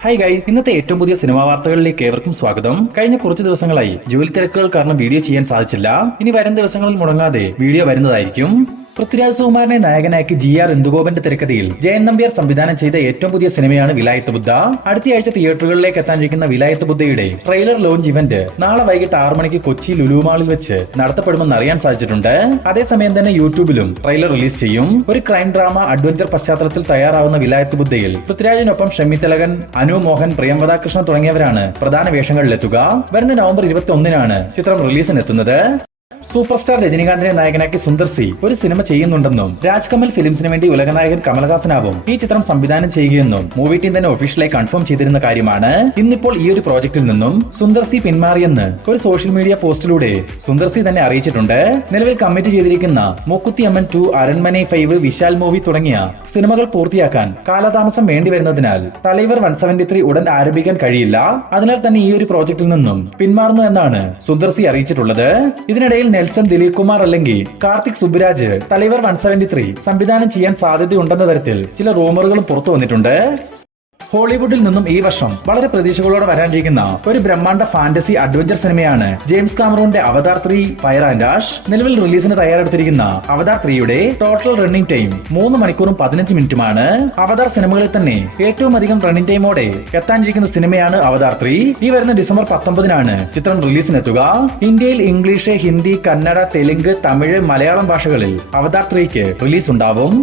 Hi guys, ഇന്നത്തെ ഏറ്റവും പുതിയ സിനിമാ വാർത്തകളിലേക്ക് ഏവർക്കും സ്വാഗതം. കഴിഞ്ഞ കുറച്ച് ദിവസങ്ങളായി ജോലി തിരക്കുകൾ കാരണം വീഡിയോ ചെയ്യാൻ സാധിച്ചില്ല. ഇനി വരും ദിവസങ്ങളിൽ മുടങ്ങാതെ വീഡിയോ വരുന്നതായിരിക്കും. പൃഥ്വിരാജ് സുകുമാരനെ നായകനാക്കി GR ഇന്ദുഗോപന്റെ തിരക്കഥയിൽ ജയൻ നമ്പ്യാർ സംവിധാനം ചെയ്ത ഏറ്റവും പുതിയ സിനിമയാണ് വിലായത്ത് ബുദ്ധ. അടുത്തയാഴ്ച തിയേറ്ററുകളിലേക്ക് എത്താനിരിക്കുന്ന വിലായത്ത് ബുദ്ധയുടെ ട്രെയിലർ ലോഞ്ച് ഇവന്റ് നാളെ വൈകിട്ട് 6 മണിക്ക് കൊച്ചി ലുലു മാളിൽ വെച്ച് നടത്തപ്പെടുമെന്ന് അറിയാൻ സാധിച്ചിട്ടുണ്ട്. അതേസമയം തന്നെ യൂട്യൂബിലും ട്രെയിലർ റിലീസ് ചെയ്യും. ഒരു ക്രൈം ഡ്രാമ അഡ്വഞ്ചർ പശ്ചാത്തലത്തിൽ തയ്യാറാവുന്ന വിലായത്ത് ബുദ്ധയിൽ പൃഥ്വിരാജിനൊപ്പം ഷമി തിലകൻ, അനു മോഹൻ, പ്രിയംവദാകൃഷ്ണൻ തുടങ്ങിയവരാണ് പ്രധാന വേഷങ്ങളിലെത്തുക. വരുന്ന നവംബർ 21-നാണ് ചിത്രം റിലീസിനെത്തുന്നത്. സൂപ്പർ സ്റ്റാർ രജനീകാന്തിനെ നായകനാക്കി സുന്ദർ സി ഒരു സിനിമ ചെയ്യുന്നുണ്ടെന്നും രാജ് കമൽ ഫിലിംസിന് വേണ്ടി ഉലകനായകൻ കമൽഹാസനാവും ഈ ചിത്രം സംവിധാനം ചെയ്യുകയെന്നും മൂവി ടീം തന്നെ ഒഫീഷ്യലായി കൺഫേം ചെയ്തിരുന്ന കാര്യമാണ്. ഇന്നിപ്പോൾ ഈ ഒരു പ്രോജക്റ്റിൽ നിന്നും സുന്ദർ സി പിന്മാറിയെന്ന് ഒരു സോഷ്യൽ മീഡിയ പോസ്റ്റിലൂടെ സുന്ദർ സി തന്നെ അറിയിച്ചിട്ടുണ്ട്. നിലവിൽ കമ്മിറ്റ് ചെയ്തിരിക്കുന്ന മൂക്കുത്തി അമ്മൻ 2, അരൺമനെ 5, വിശാൽ മൂവി തുടങ്ങിയ സിനിമകൾ പൂർത്തിയാക്കാൻ കാലതാമസം വേണ്ടി വരുന്നതിനാൽ തലൈവർ 173 ഉടൻ ആരംഭിക്കാൻ കഴിയില്ല. അതിനാൽ തന്നെ ഈ ഒരു പ്രോജക്റ്റിൽ നിന്നും പിന്മാറുന്നു എന്നാണ് സുന്ദർ സി അറിയിച്ചിട്ടുള്ളത്. ഇതിനിടയിൽ നെൽസൺ ദിലീപ് കുമാർ അല്ലെങ്കിൽ കാർത്തിക് സുബ്രാജ് തലൈവർ 173 സംവിധാനം ചെയ്യാൻ സാധ്യതയുണ്ടെന്ന തരത്തിൽ ചില റൂമറുകളും പുറത്തു വന്നിട്ടുണ്ട്. ഹോളിവുഡിൽ നിന്നും ഈ വർഷം വളരെ പ്രതീക്ഷകളോടെ വരാനിരിക്കുന്ന ഒരു ബ്രഹ്മാണ്ഡ ഫാന്റസി അഡ്വഞ്ചർ സിനിമയാണ് ജെയിംസ് കാമറൂന്റെ അവതാർ 3 ഫയർ ആൻഡ് ആഷ്. നിലവിൽ റിലീസിന് തയ്യാറെടുത്തിരിക്കുന്ന അവതാർ 3യുടെ ടോട്ടൽ റണ്ണിംഗ് ടൈം 3 മണിക്കൂറും 15 മിനിറ്റുമാണ്. അവതാർ സിനിമകളിൽ തന്നെ ഏറ്റവും അധികം റണ്ണിംഗ് ടൈമോടെ എത്താനിരിക്കുന്ന സിനിമയാണ് അവതാർ 3. ഈ വരുന്ന ഡിസംബർ 19-നാണ് ചിത്രം റിലീസിനെത്തുക. ഇന്ത്യയിൽ ഇംഗ്ലീഷ്, ഹിന്ദി, കന്നഡ, തെലുങ്ക്, തമിഴ്, മലയാളം ഭാഷകളിൽ അവതാർ 3ക്ക് റിലീസ് ഉണ്ടാവും.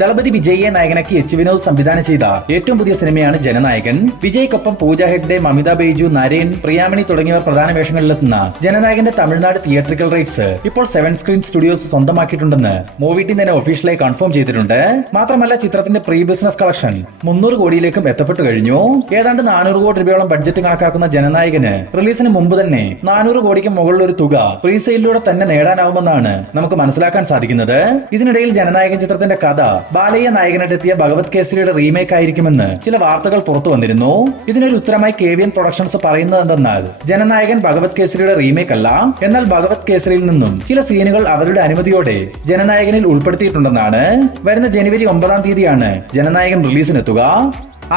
ദളപതി വിജയിയെ നായകനാക്കി വിനോദ് സംവിധാനം ചെയ്ത ഏറ്റവും പുതിയ സിനിമയാണ് ജനനായകൻ. വിജയ്ക്കൊപ്പം പൂജ ഹെഗ്ഡെ, മമിത ബൈജു, നരേൻ, പ്രിയാമണി തുടങ്ങിയവർ പ്രധാന വേഷങ്ങളിലെത്തുന്ന ജനനായകന്റെ തമിഴ്നാട് തിയേറ്ററിക്കൽ റൈറ്റ്സ് ഇപ്പോൾ 7 സ്ക്രീൻ സ്റ്റുഡിയോസ് സ്വന്തമാക്കിയിട്ടുണ്ടെന്ന് മൂവി ടീം തന്നെ ഒഫീഷ്യലായി കൺഫേം ചെയ്തിട്ടുണ്ട്. മാത്രമല്ല ചിത്രത്തിന്റെ പ്രീ ബിസിനസ് കളക്ഷൻ 300 കോടിയിലേക്കും എത്തപ്പെട്ടു കഴിഞ്ഞു. ഏതാണ്ട് 400 കോടി രൂപയോളം ബഡ്ജറ്റ് കണക്കാക്കുന്ന ജനനായകന് റിലീസിന് മുമ്പ് തന്നെ 400 കോടിക്ക് മുകളിൽ ഒരു തുക പ്രീ സെയിലിലൂടെ തന്നെ നേടാനാവുമെന്നാണ് നമുക്ക് മനസ്സിലാക്കാൻ സാധിക്കുന്നത്. ഇതിനിടയിൽ ജനനായകൻ ചിത്രത്തിന്റെ കഥ ബാലയ്യ നായകനായിട്ടെത്തിയ ഭഗവത് കേസരിയുടെ റീമേക്ക് ആയിരിക്കുമെന്ന് ചില വാർത്തകൾ പുറത്തു വന്നിരുന്നു. ഇതിനൊരു ഉത്തരമായി KVN പ്രൊഡക്ഷൻസ് പറയുന്നത് എന്തെന്നാൽ ജനനായകൻ ഭഗവത് കേസരിയുടെ റീമേക്ക് അല്ല, എന്നാൽ ഭഗവത് കേസരിയിൽ നിന്നും ചില സീനുകൾ അവരുടെ അനുമതിയോടെ ജനനായകനിൽ ഉൾപ്പെടുത്തിയിട്ടുണ്ടെന്നാണ്. വരുന്ന ജനുവരി 9-ാം തീയതിയാണ് ജനനായകൻ റിലീസിനെത്തുക.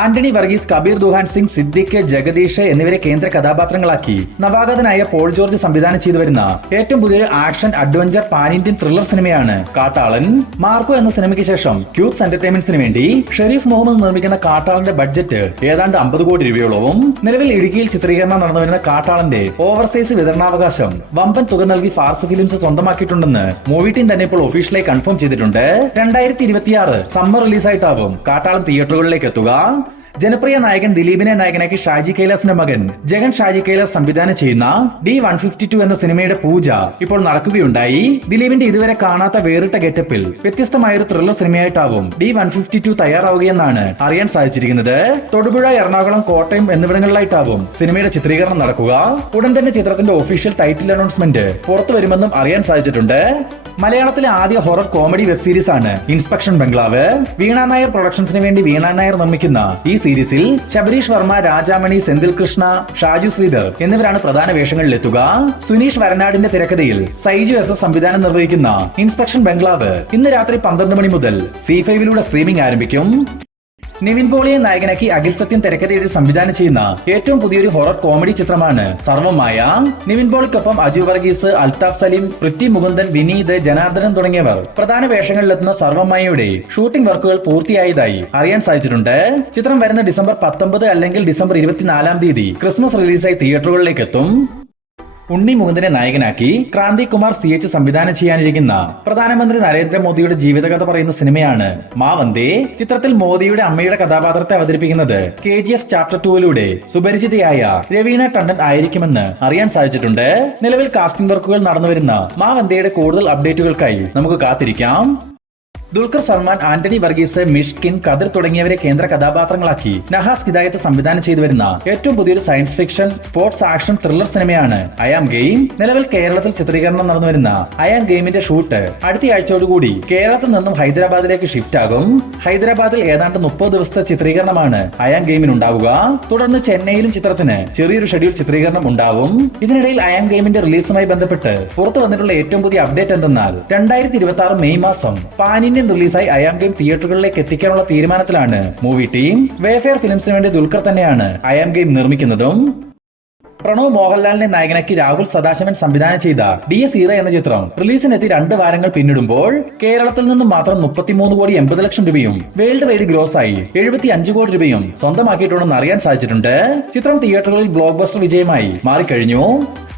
ആന്റണി വർഗീസ്, കബീർ ദുഹാൻ സിംഗ്, സിദ്ദിഖ്, ജഗദീഷ് എന്നിവരെ കേന്ദ്ര കഥാപാത്രങ്ങളാക്കി നവാഗതനായ പോൾ ജോർജ് സംവിധാനം ചെയ്തു വരുന്ന ഏറ്റവും പുതിയൊരു action adventure pan Indian thriller സിനിമയാണ് കാട്ടാളൻ. മാർക്കോ എന്ന സിനിമയ്ക്ക് ശേഷം ക്യൂബ്സ് എന്റർടൈൻമെന്റ്സിന് വേണ്ടി ഷെരീഫ് മുഹമ്മദ് നിർമ്മിക്കുന്ന കാട്ടാളന്റെ ബഡ്ജറ്റ് ഏതാണ്ട് 50 കോടി രൂപയോളവും. നിലവിൽ ഇടുക്കിയിൽ ചിത്രീകരണം നടന്നു വരുന്ന കാട്ടാളന്റെ ഓവർസൈസ് വിതരണാവകാശം വമ്പൻ തുക നൽകി ഫാർസ് ഫിലിംസ് സ്വന്തമാക്കിയിട്ടുണ്ടെന്ന് മൂവി ടീം തന്നെ ഇപ്പോൾ ഒഫീഷ്യലായി കൺഫേം ചെയ്തിട്ടുണ്ട്. 2026 സമ്മർ റിലീസായിട്ടാവും കാട്ടാളൻ തിയേറ്ററുകളിലേക്ക് എത്തുക. ജനപ്രിയ നായകൻ ദിലീപിനെ നായകനാക്കി ഷാജി കൈലാസിന്റെ മകൻ ജഗൻ ഷാജി കൈലാസ് സംവിധാനം ചെയ്യുന്ന D-152 എന്ന സിനിമയുടെ പൂജ ഇപ്പോൾ നടക്കുകയുണ്ടായി. ദിലീപിന്റെ ഇതുവരെ കാണാത്ത വേറിട്ട ഗെറ്റപ്പിൽ വ്യത്യസ്തമായൊരു ത്രില്ലർ സിനിമയായിട്ടാവും D-152 തയ്യാറാവുകയെന്നാണ് അറിയാൻ സാധിച്ചിരിക്കുന്നത്. തൊടുപുഴ, എറണാകുളം, കോട്ടയം എന്നിവിടങ്ങളിലായിട്ടാവും സിനിമയുടെ ചിത്രീകരണം നടക്കുക. ഉടൻ തന്നെ ചിത്രത്തിന്റെ ഒഫീഷ്യൽ ടൈറ്റിൽ അനൗൺസ്മെന്റ് പുറത്തു വരുമെന്നും അറിയാൻ സാധിച്ചിട്ടുണ്ട്. മലയാളത്തിലെ ആദ്യ ഹൊറർ കോമഡി വെബ് സീരീസ് ആണ് ഇൻസ്പെക്ഷൻ ബംഗ്ലാവ്. വീണ നായർ പ്രൊഡക്ഷൻസിന് വേണ്ടി വീണ നായർ നിർമ്മിക്കുന്ന ഈ സീരീസിൽ ശബരീഷ് വർമ്മ, രാജാമണി, സെന്തിൽ കൃഷ്ണ, ഷാജു ശ്രീധർ എന്നിവരാണ് പ്രധാന വേഷങ്ങളിലെത്തുക. സുനീഷ് വരനാടിന്റെ തിരക്കഥയിൽ സൈജു SS സംവിധാനം നിർവഹിക്കുന്ന ഇൻസ്പെക്ഷൻ ബംഗ്ലാവ് ഇന്ന് രാത്രി 12 മണി മുതൽ C5-ലൂടെ സ്ട്രീമിംഗ് ആരംഭിക്കും. നിവിൻ പോളിയെ നായകനാക്കി അഖിൽ സത്യൻ തിരക്കഥയെഴുതി സംവിധാനം ചെയ്യുന്ന ഏറ്റവും പുതിയൊരു ഹൊറർ കോമഡി ചിത്രമാണ് സർവമായ. നിവിൻ പോളിക്കൊപ്പം അജു വർഗീസ്, അൽതാഫ് സലീം, പൃഥ്വി മുകുന്ദൻ, വിനീത്, ജനാർദ്ദനൻ തുടങ്ങിയവർ പ്രധാന വേഷങ്ങളിലെത്തുന്ന സർവമായയുടെ ഷൂട്ടിംഗ് വർക്കുകൾ പൂർത്തിയായതായി അറിയാൻ സാധിച്ചിട്ടുണ്ട്. ചിത്രം വരുന്ന ഡിസംബർ 19 അല്ലെങ്കിൽ ഡിസംബർ 24-ാം തീയതി ക്രിസ്മസ് റിലീസായി തിയേറ്ററുകളിലേക്ക് എത്തും. ഉണ്ണി മുകുന്ദനെ നായകനാക്കി ക്രാന്തി കുമാർ CH സംവിധാനം ചെയ്യാനിരിക്കുന്ന പ്രധാനമന്ത്രി നരേന്ദ്രമോദിയുടെ ജീവിതകഥ പറയുന്ന സിനിമയാണ് മാ വന്ദേ. ചിത്രത്തിൽ മോദിയുടെ അമ്മയുടെ കഥാപാത്രത്തെ അവതരിപ്പിക്കുന്നത് KGF ചാപ്റ്റർ 2-ലൂടെ സുപരിചിതയായ രവീണ ടണ്ടൻ ആയിരിക്കുമെന്ന് അറിയാൻ സാധിച്ചിട്ടുണ്ട്. നിലവിൽ കാസ്റ്റിംഗ് വർക്കുകൾ നടന്നുവരുന്ന മാ വന്ദേയുടെ കൂടുതൽ അപ്ഡേറ്റുകൾക്കായി നമുക്ക് കാത്തിരിക്കാം. ദുൽഖർ സൽമാൻ, ആന്റണി വർഗീസ്, മിഷ്കിൻ, കദിർ തുടങ്ങിയവരെ കേന്ദ്ര കഥാപാത്രങ്ങളാക്കി നഹാസ് ഹിദായത്ത് സംവിധാനം ചെയ്തു വരുന്ന ഏറ്റവും പുതിയൊരു science fiction sports action thriller സിനിമയാണ് ഐ ആം ഗെയിം. നിലവിൽ കേരളത്തിൽ ചിത്രീകരണം നടന്നു വരുന്ന ഐ ആം ഗെയിമിന്റെ ഷൂട്ട് അടുത്തയാഴ്ചയോടുകൂടി കേരളത്തിൽ നിന്നും ഹൈദരാബാദിലേക്ക് ഷിഫ്റ്റ് ആകും. ഹൈദരാബാദിൽ ഏതാണ്ട് 30 ദിവസത്തെ ചിത്രീകരണമാണ് ഐ ആം ഗെയിമിന് ഉണ്ടാവുക. തുടർന്ന് ചെന്നൈയിലും ചിത്രത്തിന് ചെറിയൊരു ഷെഡ്യൂൾ ചിത്രീകരണം ഉണ്ടാവും. ഇതിനിടയിൽ ഐ ആം ഗെയിമിന്റെ റിലീസുമായി ബന്ധപ്പെട്ട് പുറത്തു വന്നിട്ടുള്ള ഏറ്റവും പുതിയ അപ്ഡേറ്റ് എന്തെന്നാൽ 2026 മെയ് മാസം പാൻ ഇന്ത്യൻ ഇന്ത്യൻ റിലീസായി ഐ ആം ഗെയിം തിയേറ്ററുകളിലേക്ക് എത്തിക്കാനുള്ള തീരുമാനത്തിലാണ് മൂവി ടീം. വേഫെയർ ഫിലിംസിന് വേണ്ടി ദുൽഖർ തന്നെയാണ് ഐ ആം ഗെയിം നിർമ്മിക്കുന്നതും. പ്രണവ് മോഹൻലാലിനെ നായകനാക്കി രാഹുൽ സദാശിവൻ സംവിധാനം ചെയ്ത DS ഈറ എന്ന ചിത്രം റിലീസിനെത്തി 2 വാരങ്ങൾ പിന്നിടുമ്പോൾ കേരളത്തിൽ നിന്നും മാത്രം 33,80,00,000 രൂപയും വേൾഡ് വൈഡ് ഗ്രോസായി 75 കോടി രൂപയും സ്വന്തമാക്കിയിട്ടുണ്ടെന്ന് അറിയാൻ സാധിച്ചിട്ടുണ്ട്. ചിത്രം തിയേറ്ററുകളിൽ ബ്ലോക്ക് ബസ്റ്റർ വിജയമായി മാറിക്കഴിഞ്ഞു.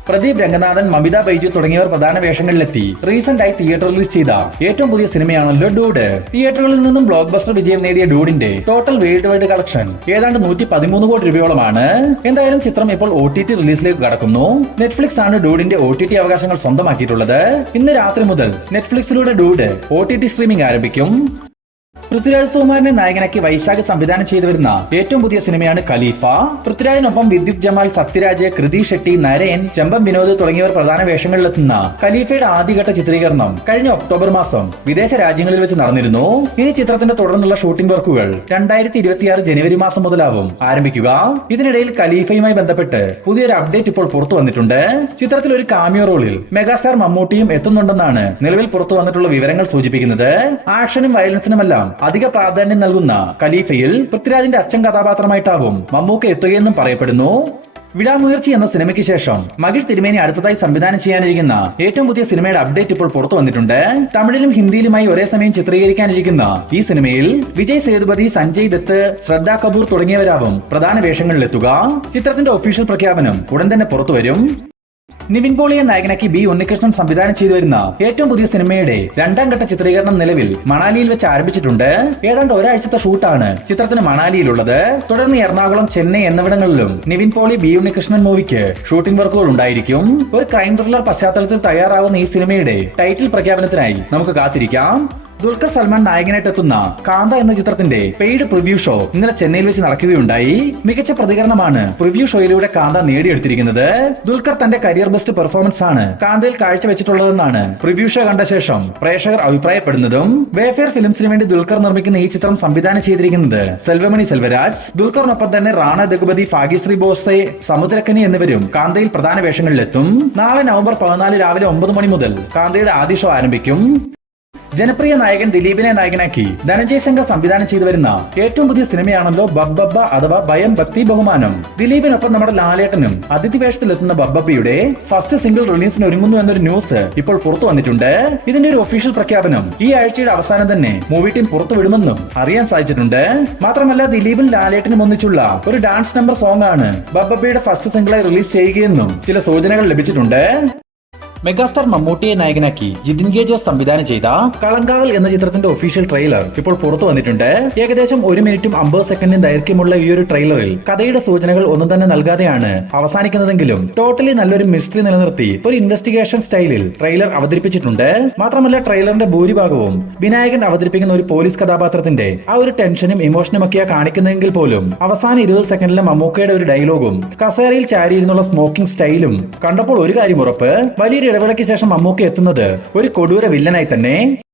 പ്രദീപ് രംഗനാഥൻ, മമിത ബൈജു തുടങ്ങിയവർ പ്രധാന വേഷങ്ങളിലെത്തി റീസെന്റ് ആയി തിയേറ്റർ റിലീസ് ചെയ്ത ഏറ്റവും പുതിയ സിനിമയാണല്ലോ ഡൂഡ്. തിയേറ്ററുകളിൽ നിന്നും ബ്ലോക്ക് ബസ്റ്റർ വിജയം നേടിയ ഡൂഡിന്റെ ടോട്ടൽ വേൾഡ് വൈഡ് കളക്ഷൻ ഏതാണ്ട് 113 കോടി രൂപയോളമാണ്. എന്തായാലും ചിത്രം ഇപ്പോൾ OTT റിലീസിലേക്ക് കടക്കുന്നു. നെറ്റ്ഫ്ലിക്സ് ആണ് ഡൂഡിന്റെ OTT അവകാശങ്ങൾ സ്വന്തമാക്കിയിട്ടുള്ളത്. ഇന്ന് രാത്രി മുതൽ നെറ്റ്ഫ്ലിക്സിലൂടെ ഡൂഡ് OTT സ്ട്രീമിംഗ് ആരംഭിക്കും. പൃഥ്വിരാജ് സുകുമാരനെ നായകനാക്കി വൈശാഖ് സംവിധാനം ചെയ്തു വരുന്ന ഏറ്റവും പുതിയ സിനിമയാണ് ഖലീഫ. പൃഥ്വിരാജിനൊപ്പം വിദ്യുത് ജമാൽ, സത്യരാജ്, കൃതി ഷെട്ടി, നരയൻ, ചെമ്പം വിനോദ് തുടങ്ങിയവർ പ്രധാന വേഷങ്ങളിലെത്തുന്ന ഖലീഫയുടെ ആദ്യഘട്ട ചിത്രീകരണം കഴിഞ്ഞ ഒക്ടോബർ മാസം വിദേശ രാജ്യങ്ങളിൽ വെച്ച് നടന്നിരുന്നു. ഇനി ചിത്രത്തിന്റെ തുടർന്നുള്ള ഷൂട്ടിംഗ് വർക്കുകൾ 2026 ജനുവരി മാസം മുതലാവും ആരംഭിക്കുക. ഇതിനിടയിൽ ഖലീഫയുമായി ബന്ധപ്പെട്ട് പുതിയൊരു അപ്ഡേറ്റ് ഇപ്പോൾ പുറത്തു വന്നിട്ടുണ്ട്. ചിത്രത്തിൽ ഒരു കാമിയോ റോളിൽ മെഗാസ്റ്റാർ മമ്മൂട്ടിയും എത്തുന്നുണ്ടെന്നാണ് നിലവിൽ പുറത്തു വന്നിട്ടുള്ള വിവരങ്ങൾ സൂചിപ്പിക്കുന്നത്. ആക്ഷനും വയലൻസിനുമെല്ലാം അധിക പ്രാധാന്യം നൽകുന്ന ഖലീഫയിൽ പൃഥ്വിരാജിന്റെ അച്ഛൻ കഥാപാത്രമായിട്ടാവും മമ്മൂക്ക എത്തുകയെന്നും പറയപ്പെടുന്നു. വിടാമുയർച്ചി എന്ന സിനിമയ്ക്ക് ശേഷം മകിഴ് തിരുമേനി അടുത്തതായി സംവിധാനം ചെയ്യാനിരിക്കുന്ന ഏറ്റവും പുതിയ സിനിമയുടെ അപ്ഡേറ്റ് ഇപ്പോൾ പുറത്തു വന്നിട്ടുണ്ട്. തമിഴിലും ഹിന്ദിയിലുമായി ഒരേ സമയം ചിത്രീകരിക്കാനിരിക്കുന്ന ഈ സിനിമയിൽ വിജയ് സേതുപതി, സഞ്ജയ് ദത്ത്, ശ്രദ്ധ കപൂർ തുടങ്ങിയവരാവും പ്രധാന വേഷങ്ങളിലെത്തുക. ചിത്രത്തിന്റെ ഒഫീഷ്യൽ പ്രഖ്യാപനം ഉടൻ തന്നെ പുറത്തുവരും. നിവിൻ പോളിയെ നായകനാക്കി B ഉണ്ണികൃഷ്ണൻ സംവിധാനം ചെയ്തു വരുന്ന ഏറ്റവും പുതിയ സിനിമയുടെ 2ാം ഘട്ട ചിത്രീകരണം നിലവിൽ മണാലിയിൽ വെച്ച് ആരംഭിച്ചിട്ടുണ്ട്. ഏതാണ്ട് ഒരാഴ്ചത്തെ ഷൂട്ടാണ് ചിത്രത്തിന് മണാലിയിലുള്ളത്. തുടർന്ന് എറണാകുളം, ചെന്നൈ എന്നിവിടങ്ങളിലും നിവിൻ പോളി B ഉണ്ണികൃഷ്ണൻ മൂവിക്ക് ഷൂട്ടിംഗ് വർക്കുകൾ ഉണ്ടായിരിക്കും. ഒരു ക്രൈം ത്രില്ലർ പശ്ചാത്തലത്തിൽ തയ്യാറാവുന്ന ഈ സിനിമയുടെ ടൈറ്റിൽ പ്രഖ്യാപനത്തിനായി നമുക്ക് കാത്തിരിക്കാം. ദുൽഖർ സൽമാൻ നായകനായിട്ട് എത്തുന്ന കാന്ത എന്ന ചിത്രത്തിന്റെ പെയ്ഡ് പ്രിവ്യൂ ഷോ ഇന്നലെ ചെന്നൈയിൽ വെച്ച് നടക്കുകയുണ്ടായി. മികച്ച പ്രതികരണമാണ് പ്രിവ്യൂ ഷോയിലൂടെ കാന്ത നേടിയെടുത്തിരിക്കുന്നത്. ദുൽഖർ തന്റെ കരിയർ ബെസ്റ്റ് പെർഫോമൻസ് ആണ് കാന്തയിൽ കാഴ്ചവെച്ചിട്ടുള്ളതെന്നാണ് പ്രിവ്യൂ ഷോ കണ്ട ശേഷം പ്രേക്ഷകർ അഭിപ്രായപ്പെടുന്നതും. വേഫെയർ ഫിലിംസിന് വേണ്ടി ദുൽഖർ നിർമ്മിക്കുന്ന ഈ ചിത്രം സംവിധാനം ചെയ്തിരിക്കുന്നത് സെൽവമണി സെൽവരാജ്. ദുൽഖറിനൊപ്പം തന്നെ റാണ ദഗുപതി, ഭാഗ്യശ്രീ ബോസെ, സമുദ്രക്കനി എന്നിവരും കാന്തയിൽ പ്രധാന വേഷങ്ങളിലെത്തും. നാളെ നവംബർ 14 രാവിലെ 9 മണി മുതൽ കാന്തയുടെ ആദ്യ ഷോ ആരംഭിക്കും. ജനപ്രിയ നായകൻ ദിലീപിനെ നായകനാക്കി ധനഞ്ജയ് ശങ്കർ സംവിധാനം ചെയ്തു വരുന്ന ഏറ്റവും പുതിയ സിനിമയാണല്ലോ ബബ്ബബ്ബ അഥവാ ഭയം ഭക്തി ബഹുമാനം. ദിലീപിനൊപ്പം നമ്മുടെ ലാലേട്ടനും അതിഥി വേഷത്തിലെത്തുന്ന ബബ്ബബ്ബയുടെ ഫസ്റ്റ് സിംഗിൾ റിലീസിന് ഒരുങ്ങുന്നു എന്നൊരു ന്യൂസ് ഇപ്പോൾ പുറത്തു വന്നിട്ടുണ്ട്. ഇതിന്റെ ഒരു ഒഫീഷ്യൽ പ്രഖ്യാപനം ഈ ആഴ്ചയുടെ അവസാനം തന്നെ മൂവി ടീം പുറത്തുവിടുമെന്നും അറിയാൻ സാധിച്ചിട്ടുണ്ട്. മാത്രമല്ല ദിലീപും ലാലേട്ടനും ഒന്നിച്ചുള്ള ഒരു ഡാൻസ് നമ്പർ സോങ് ആണ് ബബ്ബബ്ബയുടെ ഫസ്റ്റ് സിംഗിളായി റിലീസ് ചെയ്യുകയെന്നും ചില സൂചനകൾ ലഭിച്ചിട്ടുണ്ട്. മെഗാസ്റ്റാർ മമ്മൂട്ടിയെ നായകനാക്കി ജിതിൻ കെ ജോസ് സംവിധാനം ചെയ്ത കളങ്കാവൽ എന്ന ചിത്രത്തിന്റെ ഒഫീഷ്യൽ ട്രെയിലർ ഇപ്പോൾ പുറത്തു വന്നിട്ടുണ്ട്. ഏകദേശം 1 മിനിറ്റും 50 സെക്കൻഡും ദൈർഘ്യമുള്ള ഈ ഒരു ട്രെയിലറിൽ കഥയുടെ സൂചനകൾ ഒന്നും തന്നെ നൽകാതെയാണ് അവസാനിക്കുന്നതെങ്കിലും ടോട്ടലി നല്ലൊരു മിസ്റ്ററി നിലനിർത്തി ഒരു ഇൻവെസ്റ്റിഗേഷൻ സ്റ്റൈലിൽ ട്രെയിലർ അവതരിപ്പിച്ചിട്ടുണ്ട്. മാത്രമല്ല ട്രെയിലറിന്റെ ഭൂരിഭാഗവും വിനായകൻ അവതരിപ്പിക്കുന്ന ഒരു പോലീസ് കഥാപാത്രത്തിന്റെ ആ ഒരു ടെൻഷനും ഇമോഷനും ഒക്കെയാ കാണിക്കുന്നതെങ്കിൽ പോലും അവസാന 20 സെക്കൻഡിലെ മമ്മൂക്കയുടെ ഒരു ഡയലോഗും കസേരയിൽ ചാരിയിരുന്നുള്ള സ്മോക്കിംഗ് സ്റ്റൈലും കണ്ടപ്പോൾ ഒരു കാര്യം ഉറപ്പ്, വലിയൊരു ഇടവേളയ്ക്ക് ശേഷം മമ്മൂക്ക എത്തുന്നത് ഒരു കൊടൂര വില്ലനായി തന്നെ.